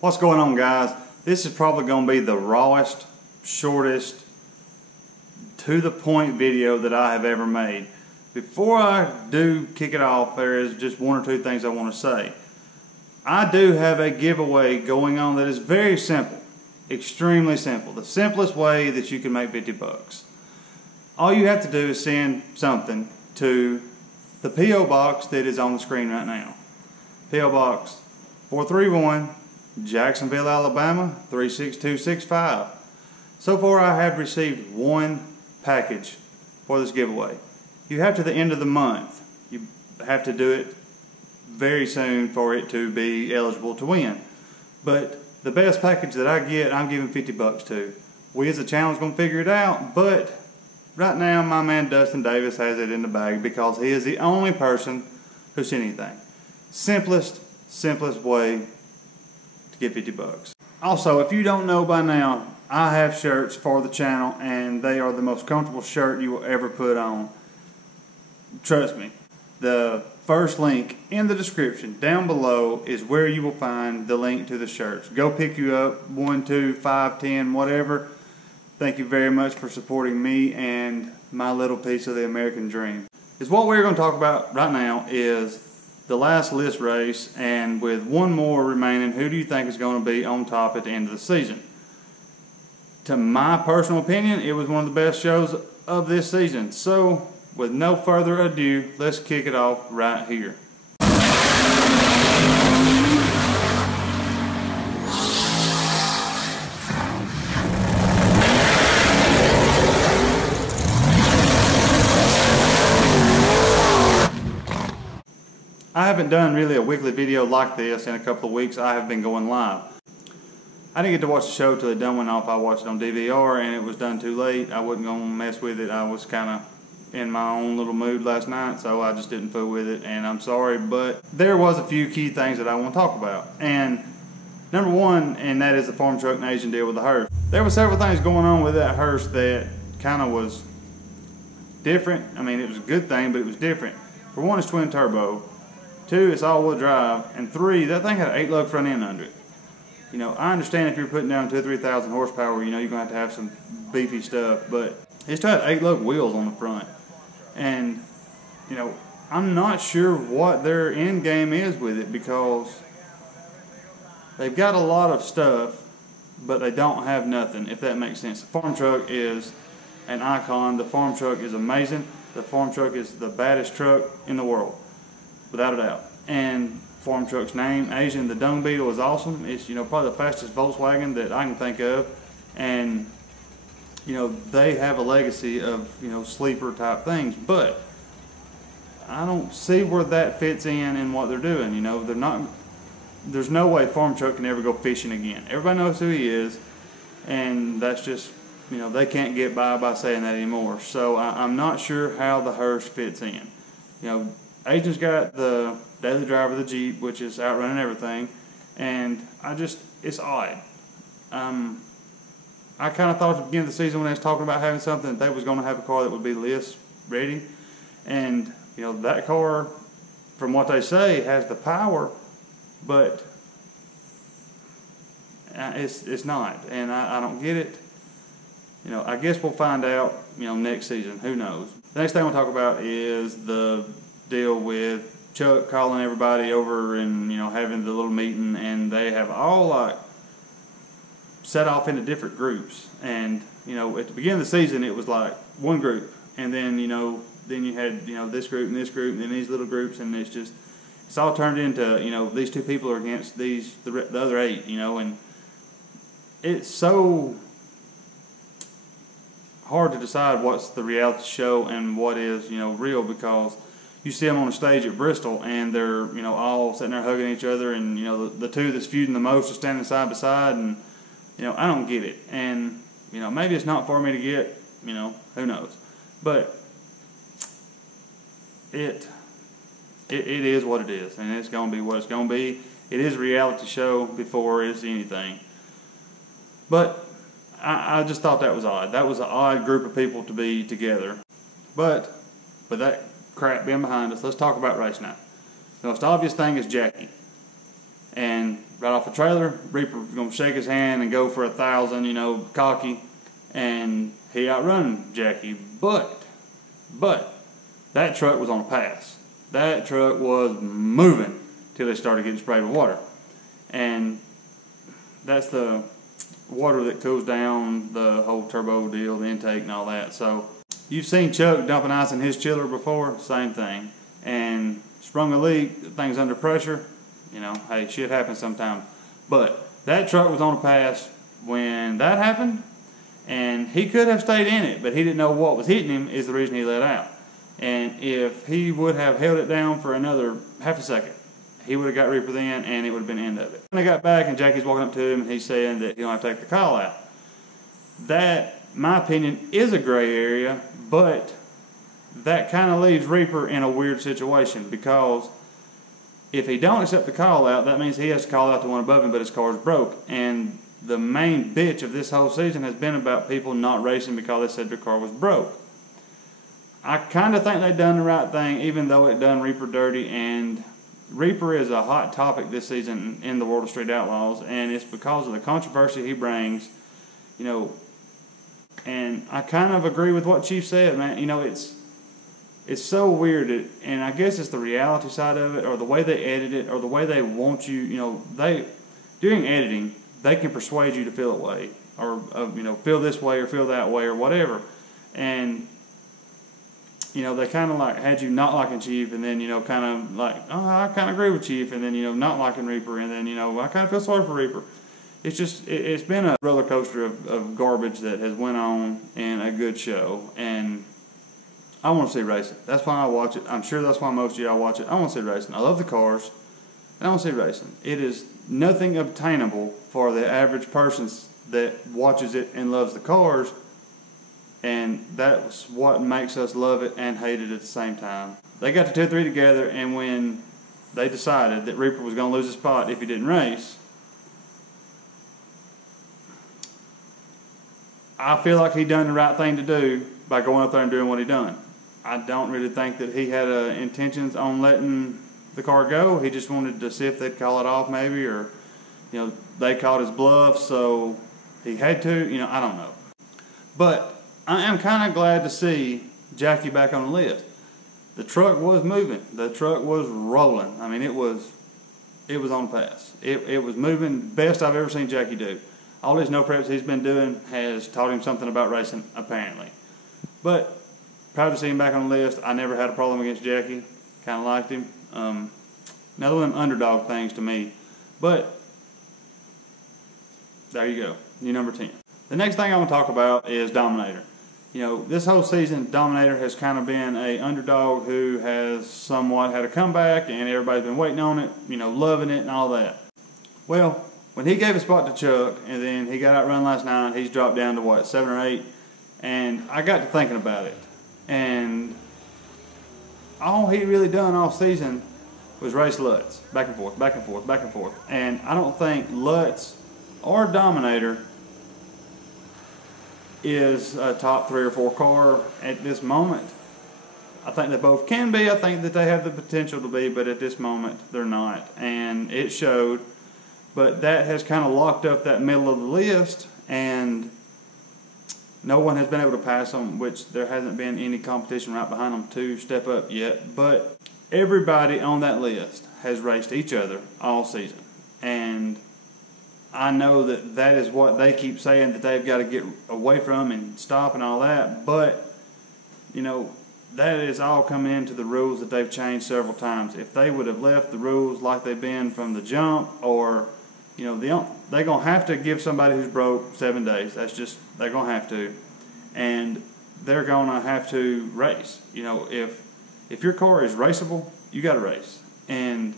What's going on, guys? This is probably going to be the rawest, shortest, to the point video that I have ever made. Before I do kick it off, there is just one or two things I want to say. I do have a giveaway going on that is very simple, extremely simple. The simplest way that you can make 50 bucks. All you have to do is send something to the P.O. box that is on the screen right now. P.O. Box 431, Jacksonville, Alabama 36265. So far I have received one package for this giveaway. You have to the end of the month. You have to do it very soon for it to be eligible to win. But the best package that I get, I'm giving 50 bucks to. We as a channel is going to figure it out, but right now my man Dustin Davis has it in the bag because he is the only person who sent anything. Simplest way to get 50 bucks. Also, if you don't know by now, I have shirts for the channel and they are the most comfortable shirt you will ever put on. Trust me. The first link in the description down below is where you will find the link to the shirts. Go pick you up 1, 2, 5, 10, whatever. Thank you very much for supporting me and my little piece of the American dream. Is what we're going to talk about right now is the last list race, and with one more remaining, who do you think is going to be on top at the end of the season? To my personal opinion, it was one of the best shows of this season. So, with no further ado, let's kick it off right here. I haven't done really a weekly video like this in a couple of weeks. I have been going live. I didn't get to watch the show till it done went off. I watched it on DVR and it was done too late. I wasn't going to mess with it. I was kind of in my own little mood last night, so I just didn't fool with it, and I'm sorry, but there was a few key things that I want to talk about. And number one, and that is the farm truck and Asian deal with the hearse. There were several things going on with that hearse that kind of was different. I mean, it was a good thing, but it was different. For one, it's twin turbo. 2, it's all-wheel drive, and 3, that thing had an 8-lug front end under it. You know, I understand if you're putting down 2,000 or 3,000 horsepower, you know, you're going to have some beefy stuff, but it still had 8-lug wheels on the front. And, you know, I'm not sure what their end game is with it because they've got a lot of stuff, but they don't have nothing, if that makes sense. The farm truck is an icon. The farm truck is amazing. The farm truck is the baddest truck in the world, without a doubt. And farm truck's name, Asian, the Dung Beetle, is awesome. It's, you know, probably the fastest Volkswagen that I can think of. And, you know, they have a legacy of, you know, sleeper type things. But I don't see where that fits in what they're doing. You know, they're not. There's no way farm truck can ever go fishing again. Everybody knows who he is, and that's just, you know, they can't get by saying that anymore. So I'm not sure how the hearse fits in. You know, Agent's got the daily driver, the Jeep, which is outrunning everything, and it's odd. I kind of thought at the beginning of the season when they was talking about having something that they was going to have a car that would be list ready, and you know, that car, from what they say, has the power, but it's not, and I don't get it. You know, I guess we'll find out, you know, next season. Who knows? The next thing we'll talk about is the deal with Chuck calling everybody over and, you know, having the little meeting, and they have all like set off into different groups. And, you know, at the beginning of the season it was like one group, and then, you know, then you had, you know, this group and this group and then these little groups, and it's all turned into, you know, these 2 people are against the other 8, you know, and it's so hard to decide what's the reality show and what is, you know, real, because you see them on the stage at Bristol and they're, you know, all sitting there hugging each other, and, you know, the 2 that's feuding the most are standing side by side, and, you know, I don't get it. And, you know, maybe it's not for me to get, you know, who knows. But it is what it is, and it's going to be what it's going to be. It is a reality show before it's anything. But I just thought that was odd. That was an odd group of people to be together. But with that crap being behind us, let's talk about race night. The most obvious thing is Jackie. And right off the trailer, Reaper was going to shake his hand and go for 1,000, you know, cocky, and he outrun Jackie. But that truck was on a pass. That truck was moving till they started getting sprayed with water. And that's the water that cools down the whole turbo deal, the intake and all that. So you've seen Chuck dumping ice in his chiller before, same thing. And sprung a leak, the thing's under pressure. You know, hey, shit happens sometimes. But that truck was on a pass when that happened, and he could have stayed in it, but he didn't know what was hitting him is the reason he let out. And if he would have held it down for another half a second, he would have got Reaper then, and it would have been the end of it. When they got back, and Jackie's walking up to him, and he's saying that he don't have to take the call out. That, in my opinion, is a gray area, but that kind of leaves Reaper in a weird situation, because if he don't accept the call out, that means he has to call out the one above him, but his car's broke. And the main bitch of this whole season has been about people not racing because they said their car was broke. I kind of think they done the right thing, even though it done Reaper dirty. And Reaper is a hot topic this season in the world of Street Outlaws, and it's because of the controversy he brings, you know. And I kind of agree with what Chief said, man. You know, it's so weird, and I guess it's the reality side of it, or the way they edit it, or the way they want you. You know, during editing, they can persuade you to feel a way, or you know, feel this way or feel that way or whatever. And you know, they kind of like had you not liking Chief, and then, you know, kind of like, oh, I kind of agree with Chief, and then, you know, not liking Reaper, and then, you know, I kind of feel sorry for Reaper. It's just, it's been a roller coaster of garbage that has went on in a good show, and I want to see racing. That's why I watch it. I'm sure that's why most of y'all watch it. I want to see racing. I love the cars, and I want to see racing. It is nothing obtainable for the average person that watches it and loves the cars. And that's what makes us love it and hate it at the same time. They got the 2-3 together, and when they decided that Reaper was going to lose his spot if he didn't race, I feel like he done the right thing to do by going up there and doing what he done. I don't really think that he had intentions on letting the car go. He just wanted to see if they'd call it off maybe, or, you know, they called his bluff, so he had to. You know, I don't know. But I am kind of glad to see Jackie back on the list. The truck was moving. The truck was rolling. I mean, it was on the pass. It was moving. Best I've ever seen Jackie do. All these no preps he's been doing has taught him something about racing, apparently. But proud to see him back on the list. I never had a problem against Jackie. Kind of liked him. Another one of them underdog things to me. But there you go. You're number 10. The next thing I want to talk about is Dominator. You know, this whole season, Dominator has kind of been an underdog who has somewhat had a comeback, and everybody's been waiting on it, you know, loving it and all that. Well, when he gave a spot to Chuck, and then he got outrun last night, he's dropped down to, what, 7 or 8? And I got to thinking about it. And all he really done all season was race Lutz. Back and forth, back and forth, back and forth. And I don't think Lutz or Dominator is a top 3 or 4 car at this moment. I think they both can be. I think that they have the potential to be, but at this moment they're not, and it showed. But that has kind of locked up that middle of the list, and no one has been able to pass them, which there hasn't been any competition right behind them to step up yet. But everybody on that list has raced each other all season, and I know that that is what they keep saying, that they've got to get away from and stop and all that. But, you know, that is all coming into the rules that they've changed several times. If they would have left the rules like they've been from the jump, or, you know, they're going to have to give somebody who's broke 7 days. That's just, they're going to have to. And they're going to have to race. You know, if your car is raceable, you got to race. And,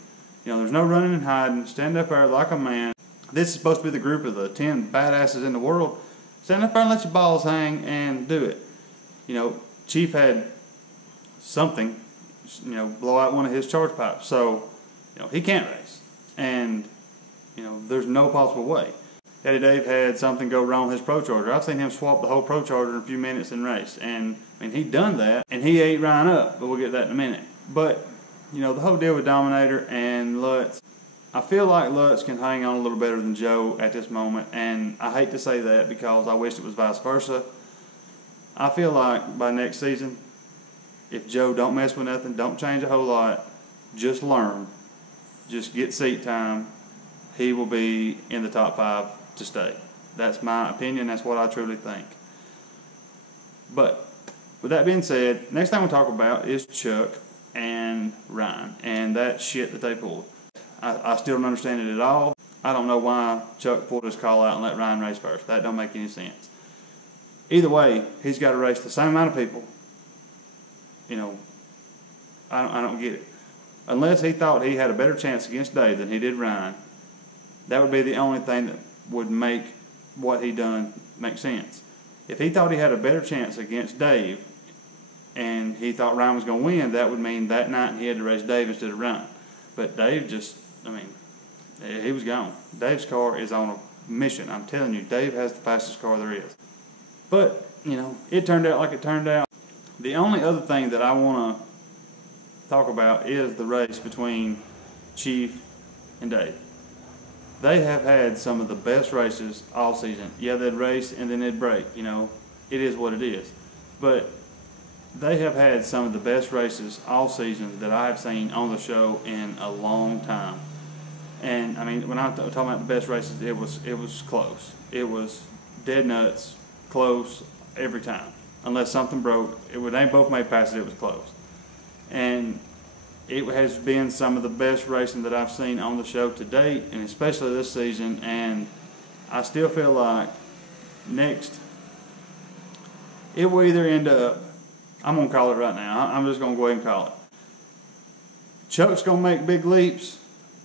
you know, there's no running and hiding. Stand up there like a man. This is supposed to be the group of the 10 badasses in the world. Stand up there and let your balls hang and do it. You know, Chief had something, you know, blow out one of his charge pipes. So, you know, he can't race. And, you know, there's no possible way. Daddy Dave had something go wrong with his Pro Charger. I've seen him swap the whole Pro Charger in a few minutes in race. And, I mean, he done that, and he ate Ryan up, but we'll get that in a minute. But, you know, the whole deal with Dominator and Lutz, I feel like Lutz can hang on a little better than Joe at this moment, and I hate to say that because I wish it was vice versa. I feel like by next season, if Joe don't mess with nothing, don't change a whole lot, just learn, just get seat time, he will be in the top 5 to stay. That's my opinion. That's what I truly think. But with that being said, next thing we'll talk about is Chuck and Ryan and that shit that they pulled. I still don't understand it at all. I don't know why Chuck pulled his call out and let Ryan race first. That don't make any sense. Either way, he's got to race the same amount of people. You know, I don't get it. Unless he thought he had a better chance against Dave than he did Ryan, that would be the only thing that would make what he done make sense. If he thought he had a better chance against Dave and he thought Ryan was going to win, that would mean that night he had to race Dave instead of Ryan. But Dave just, he was gone. Dave's car is on a mission. I'm telling you, Dave has the fastest car there is. But, it turned out like it turned out. The only other thing that I want to talk about is the race between Chief and Dave. They have had some of the best races all season. Yeah, they'd race and then they'd break. It is what it is. But they have had some of the best races all season that I have seen on the show in a long time. And when I'm talking about the best races, it was close. It was dead nuts, close every time. Unless something broke, they both made passes. It was close. And it has been some of the best racing that I've seen on the show to date, and especially this season. And I still feel like next, it will either end up, I'm going to call it right now. I'm just going to go ahead and call it. Chuck's going to make big leaps,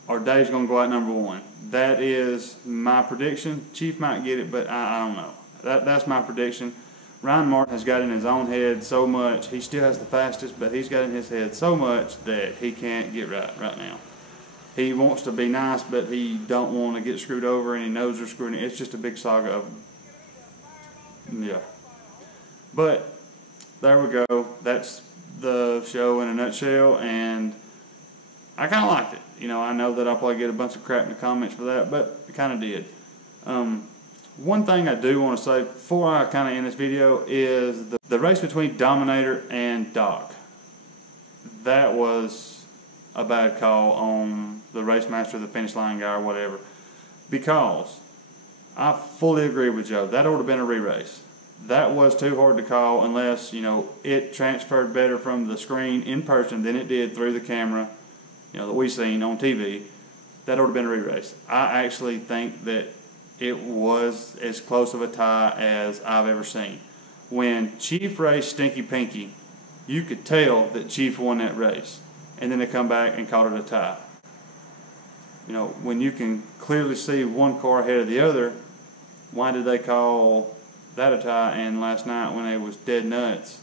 or Dave's going to go out number 1. That is my prediction. Chief might get it, but I don't know. That's my prediction. Ryan Martin has got in his own head so much. He still has the fastest, but he's got in his head so much that he can't get right now. He wants to be nice, but he don't want to get screwed over, and he knows they're screwing. It's just a big saga of, yeah. But there we go. That's the show in a nutshell, and I kind of liked it. I know that I'll probably get a bunch of crap in the comments for that, but I kind of did. One thing I do want to say before I kind of end this video is the race between Dominator and Doc. That was a bad call on the race master, the finish line guy, or whatever. Because I fully agree with Joe. That would have been a re-race. That was too hard to call unless, it transferred better from the screen in person than it did through the camera, that we seen on TV. That would have been a re-race. I actually think that it was as close of a tie as I've ever seen. When Chief raced Stinky Pinky, you could tell that Chief won that race. And then they come back and called it a tie. When you can clearly see one car ahead of the other, why did they call that a tie? And last night when it was dead nuts,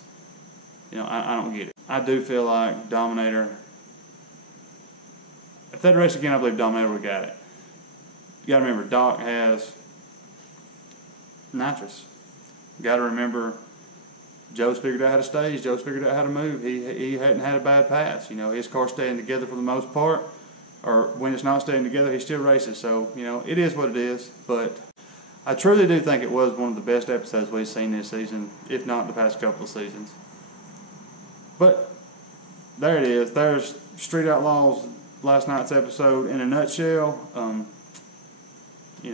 I don't get it. I do feel like Dominator, if they'd race again, I believe Dominator would have got it. You got to remember, Doc has nitrous. You got to remember, Joe's figured out how to stage. Joe's figured out how to move. He hadn't had a bad pass. His car's staying together for the most part. Or when it's not staying together, he still races. So, it is what it is. But I truly do think it was one of the best episodes we've seen this season, if not the past couple of seasons. But there it is. There's Street Outlaws last night's episode in a nutshell.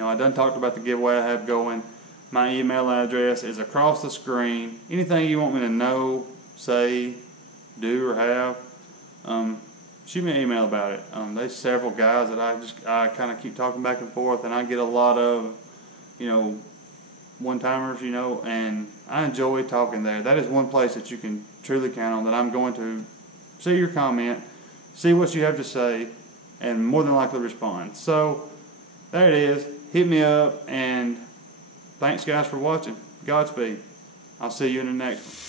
I done talked about the giveaway I have going. My email address is across the screen. Anything you want me to know, say, do, or have, shoot me an email about it. There's several guys that I kind of keep talking back and forth, and I get a lot of, one-timers, and I enjoy talking there. That is one place that you can truly count on, that I'm going to see your comment, see what you have to say, and more than likely respond. So, there it is. Hit me up, and thanks guys for watching. Godspeed. I'll see you in the next one.